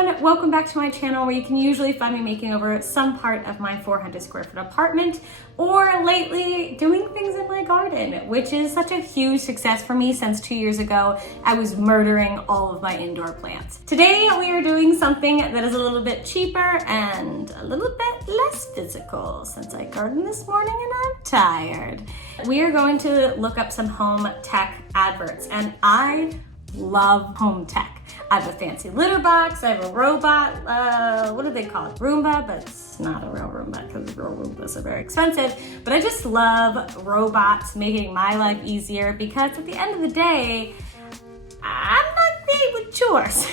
everyone, welcome back to my channel where you can usually find me making over some part of my 400 square foot apartment or lately doing things in my garden, which is such a huge success for me since 2 years ago I was murdering all of my indoor plants. Today we are doing something that is a little bit cheaper and a little bit less physical since I gardened this morning and I'm tired. We are going to look up some home tech adverts, and I love home tech. I have a fancy litter box, I have a robot, what do they call it? Roomba, but it's not a real Roomba because real Roombas are very expensive. But I just love robots making my life easier because at the end of the day, I'm not great with chores.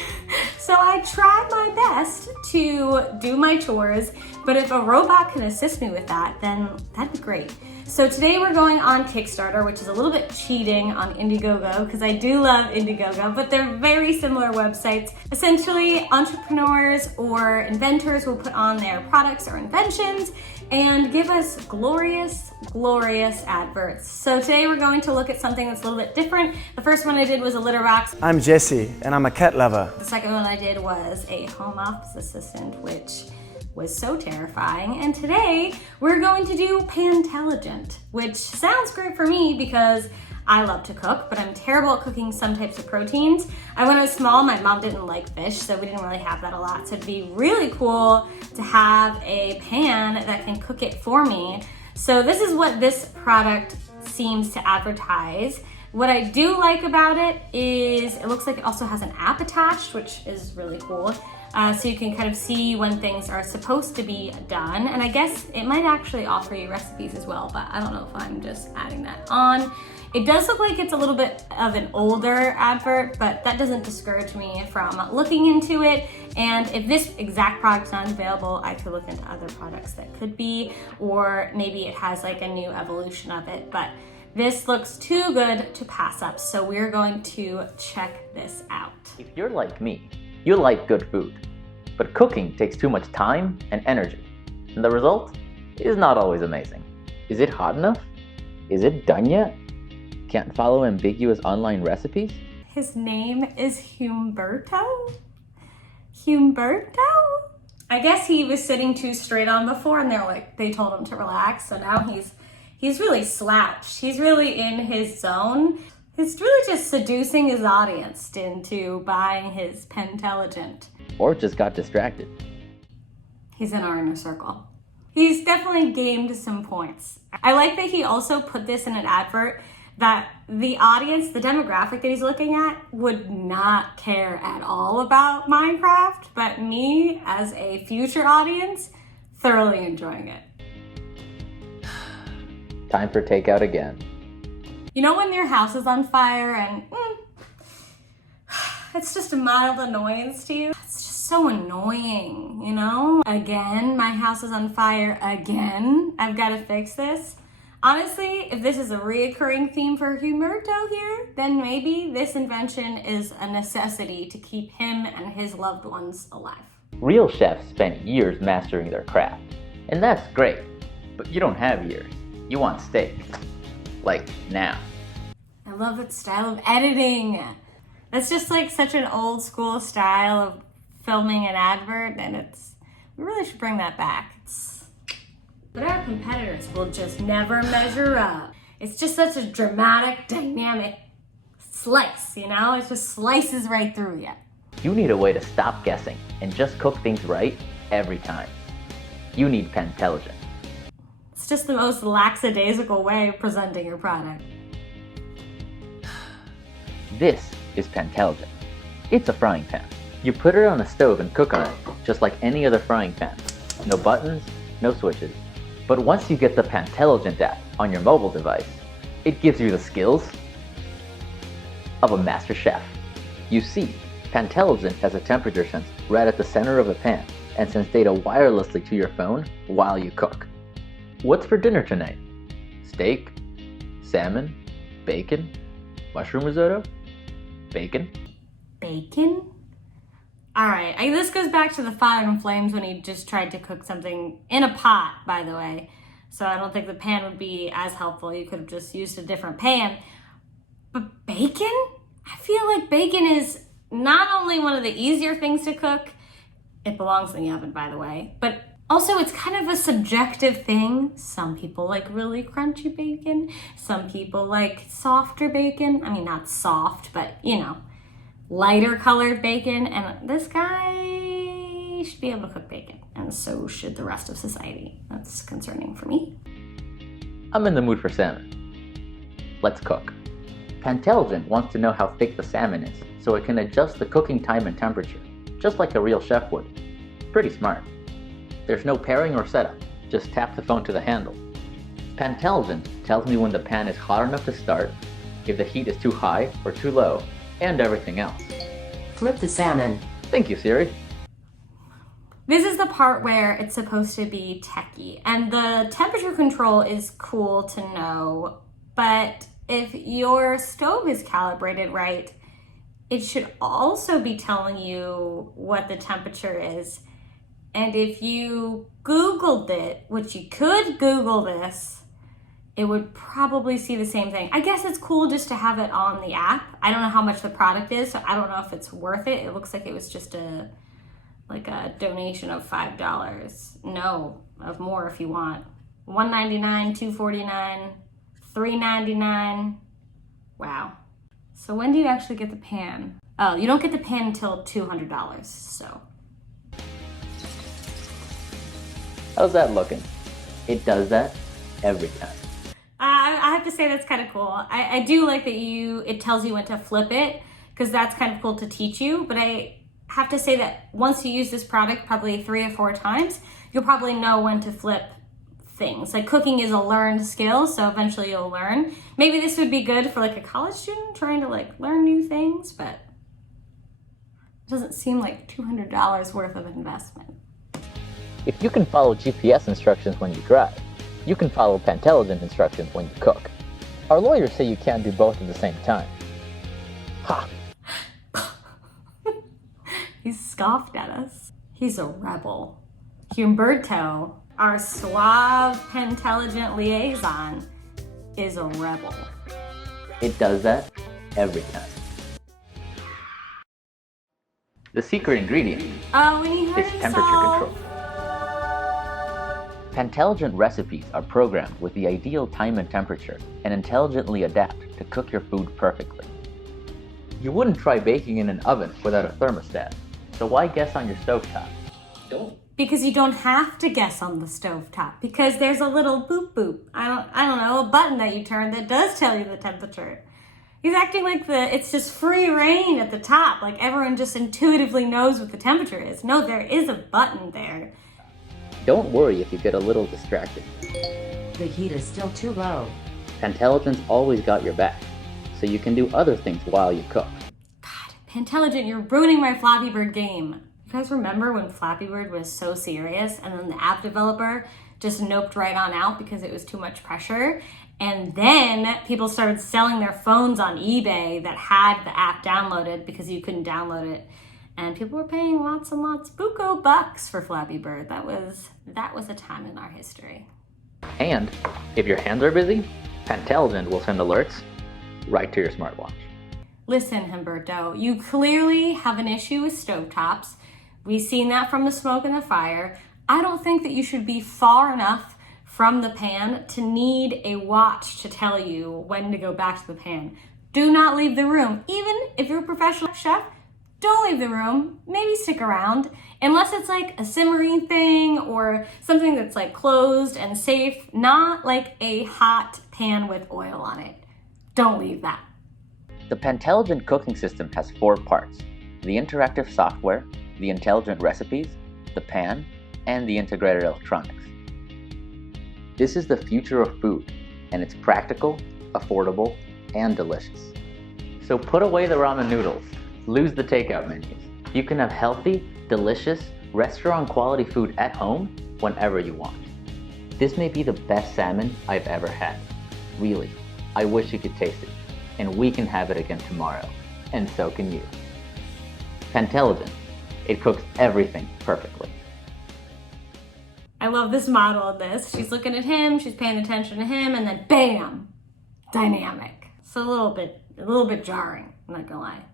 So I try my best to do my chores, but if a robot can assist me with that, then that'd be great. So today we're going on Kickstarter, which is a little bit cheating on Indiegogo because I do love Indiegogo, but they're very similar websites. Essentially, entrepreneurs or inventors will put on their products or inventions and give us glorious, glorious adverts. So today we're going to look at something that's a little bit different. The first one I did was a litter box. I'm Jesse, and I'm a cat lover. The second one I did was a home office assistant, which was so terrifying. And today we're going to do Pantelligent, which sounds great for me because I love to cook, but I'm terrible at cooking some types of proteins. When I was small, my mom didn't like fish, so we didn't really have that a lot. So it'd be really cool to have a pan that can cook it for me. So this is what this product seems to advertise. What I do like about it is it looks like it also has an app attached, which is really cool. So you can kind of see when things are supposed to be done. And I guess it might actually offer you recipes as well, but I don't know if I'm just adding that on. It does look like it's a little bit of an older advert, but that doesn't discourage me from looking into it. And if this exact product's not available, I could look into other products that could be, or maybe it has like a new evolution of it. But this looks too good to pass up, so we're going to check this out. If you're like me, you like good food, but cooking takes too much time and energy, and the result is not always amazing. Is it hot enough? Is it done yet? Can't follow ambiguous online recipes? His name is Humberto? Humberto? I guess he was sitting too straight on before and they told him to relax, so now he's really slouched. He's really in his zone. He's really just seducing his audience into buying his Pantelligent. Or just got distracted. He's in our inner circle. He's definitely gained some points. I like that he also put this in an advert that the audience, the demographic that he's looking at, would not care at all about Minecraft, but me as a future audience, thoroughly enjoying it. Time for takeout again. You know when your house is on fire and it's just a mild annoyance to you? It's just so annoying, you know? Again, my house is on fire again. I've got to fix this. Honestly, if this is a reoccurring theme for Humberto here, then maybe this invention is a necessity to keep him and his loved ones alive. Real chefs spend years mastering their craft, and that's great, but you don't have years. You want steak. Like now. I love that style of editing. That's just like such an old school style of filming an advert, and we really should bring that back. But our competitors will just never measure up. It's just such a dramatic, dynamic slice, you know? It just slices right through you. You need a way to stop guessing and just cook things right every time. You need Pantelligent. It's just the most lackadaisical way of presenting your product. This is Pantelligent. It's a frying pan. You put it on the stove and cook on it, just like any other frying pan. No buttons, no switches. But once you get the Pantelligent app on your mobile device, it gives you the skills of a master chef. You see, Pantelligent has a temperature sense right at the center of the pan and sends data wirelessly to your phone while you cook. What's for dinner tonight? Steak? Salmon? Bacon? Mushroom risotto? Bacon? Bacon? All right, this goes back to the fire and flames when he just tried to cook something in a pot, by the way. So I don't think the pan would be as helpful. You could have just used a different pan. But bacon? I feel like bacon is not only one of the easier things to cook, It belongs in the oven, by the way. But also, it's kind of a subjective thing. Some people like really crunchy bacon. Some people like softer bacon. I mean, not soft, but you know, lighter colored bacon. And this guy should be able to cook bacon. And so should the rest of society. That's concerning for me. I'm in the mood for salmon. Let's cook. Pantelligent wants to know how thick the salmon is, so it can adjust the cooking time and temperature, just like a real chef would. Pretty smart. There's no pairing or setup, just tap the phone to the handle. Pantelligent tells me when the pan is hot enough to start, if the heat is too high or too low, and everything else. Flip the salmon. Thank you, Siri. This is the part where it's supposed to be techie, and the temperature control is cool to know, but if your stove is calibrated right, it should also be telling you what the temperature is. And if you Googled it, which you could Google this, it would probably see the same thing. I guess it's cool just to have it on the app. I don't know how much the product is, so I don't know if it's worth it. It looks like it was just a donation of $5. No, of more if you want. $1.99, $2.49, $3.99. Wow. So when do you actually get the pan? Oh, you don't get the pan until $200, so. How's that looking? It does that every time. I have to say that's kind of cool. I do like that it tells you when to flip it, because that's kind of cool to teach you. But I have to say that once you use this product probably 3 or 4 times, you'll probably know when to flip things. Like cooking is a learned skill, so eventually you'll learn. Maybe this would be good for like a college student trying to like learn new things, but it doesn't seem like $200 worth of investment. If you can follow GPS instructions when you drive, you can follow Pantelligent instructions when you cook. Our lawyers say you can't do both at the same time. Ha! He scoffed at us. He's a rebel. Humberto, our suave Pantelligent liaison, is a rebel. It does that every time. The secret ingredient Oh, when he heard is temperature control. Pantelligent recipes are programmed with the ideal time and temperature and intelligently adapt to cook your food perfectly. You wouldn't try baking in an oven without a thermostat, so why guess on your stovetop? Don't. Because you don't have to guess on the stovetop, because there's a little boop boop. I don't know, a button that you turn that does tell you the temperature. He's acting like it's just free reign at the top, like everyone just intuitively knows what the temperature is. No, there is a button there. Don't worry if you get a little distracted. The heat is still too low. Pantelligent's always got your back, so you can do other things while you cook. God, Pantelligent, you're ruining my Flappy Bird game. You guys remember when Flappy Bird was so serious and then the app developer just noped right on out because it was too much pressure? And then people started selling their phones on eBay that had the app downloaded because you couldn't download it. And people were paying lots and lots, buco bucks for Flappy Bird. That was a time in our history. And if your hands are busy, Pantelligent will send alerts right to your smartwatch. Listen, Humberto, you clearly have an issue with stovetops. We've seen that from the smoke and the fire. I don't think that you should be far enough from the pan to need a watch to tell you when to go back to the pan. Do not leave the room. Even if you're a professional chef, don't leave the room. Maybe stick around. Unless it's like a simmering thing or something that's like closed and safe, not like a hot pan with oil on it. Don't leave that. The Pantelligent cooking system has 4 parts: the interactive software, the intelligent recipes, the pan, and the integrated electronics. This is the future of food, and it's practical, affordable, and delicious. So put away the ramen noodles, lose the takeout menus. You can have healthy, delicious, restaurant-quality food at home whenever you want. This may be the best salmon I've ever had. Really, I wish you could taste it, and we can have it again tomorrow, and so can you. Pantelligent, it cooks everything perfectly. I love this model of this. She's looking at him, she's paying attention to him, and then bam, dynamic. It's a little bit jarring, I'm not gonna lie.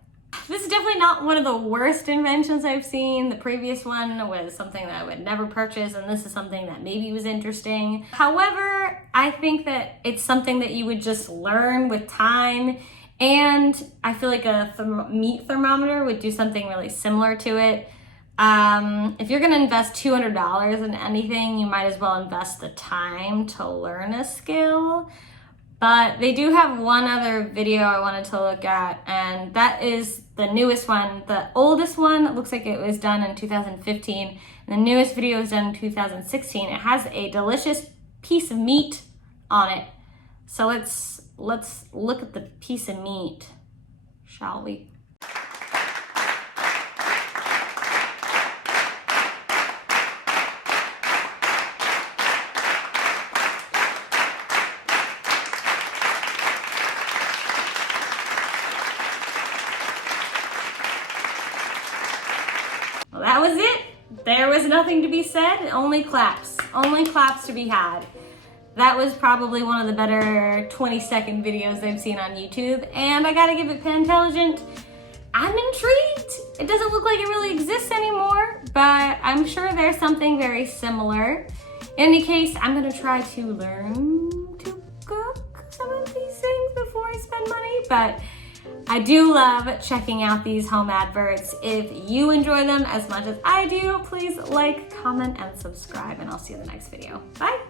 This is definitely not one of the worst inventions I've seen. The previous one was something that I would never purchase, and this is something that maybe was interesting. However, I think that it's something that you would just learn with time, and I feel like a meat thermometer would do something really similar to it. If you're gonna invest $200 in anything, you might as well invest the time to learn a skill. But they do have one other video I wanted to look at, and that is the newest one. The oldest one looks like it was done in 2015, and the newest video was done in 2016. It has a delicious piece of meat on it. So let's look at the piece of meat, shall we? Well, that was it. There was nothing to be said, only claps to be had. That was probably one of the better 20-second videos I've seen on YouTube, and I gotta give it Pantelligent. I'm intrigued. It doesn't look like it really exists anymore, but I'm sure there's something very similar. In any case, I'm gonna try to learn to cook some of these things before I spend money, but I do love checking out these home adverts. If you enjoy them as much as I do, please like, comment, and subscribe, and I'll see you in the next video. Bye.